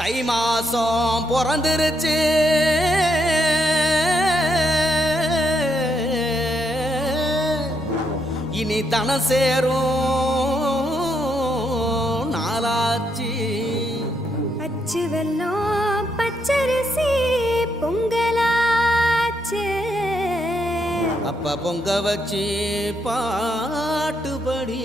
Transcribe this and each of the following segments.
தை மாசம் பிறந்துருச்சு. இனி தனம் சேரும் நாளாச்சு. அச்சு வெல்லம் பச்சரிசி பொங்கலாச்சு. அப்ப பொங்க வச்சு பாட்டுபடி.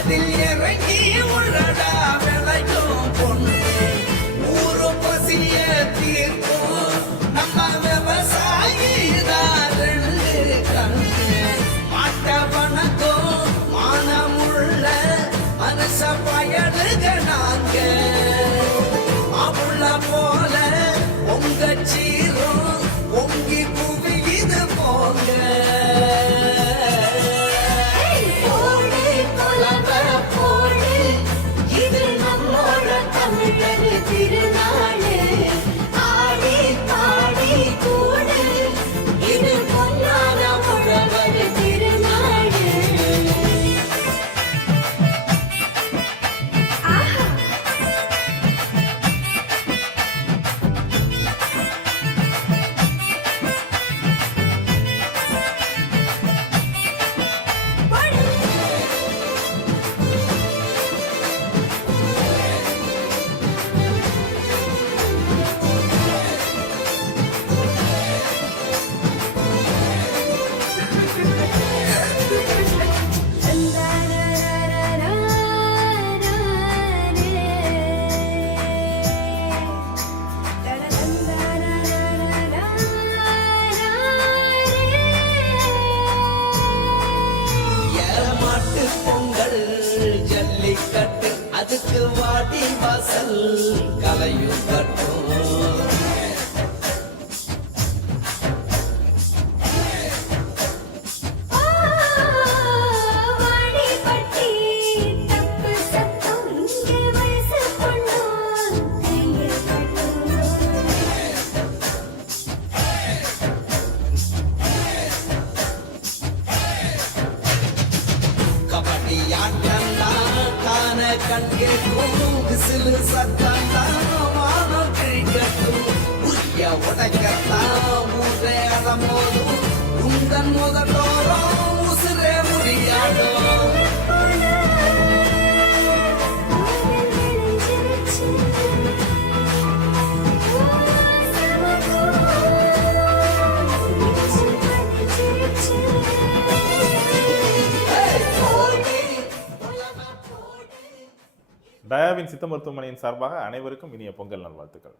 അതിൽ ஜல்லிக்கட்டு அதுக்கு வாடி வாசல் கலையும் கட்டும். காண கண்கேட்கும் விசிலு சத்தம்லாம் வானம் கிழிக்கட்டும். உடைக்கத்தான் ஊரே உந்தன் தயாவின் சித்த மருத்துவமனையின் சார்பாக அனைவருக்கும் இனிய பொங்கல் நல்வாழ்த்துக்கள்.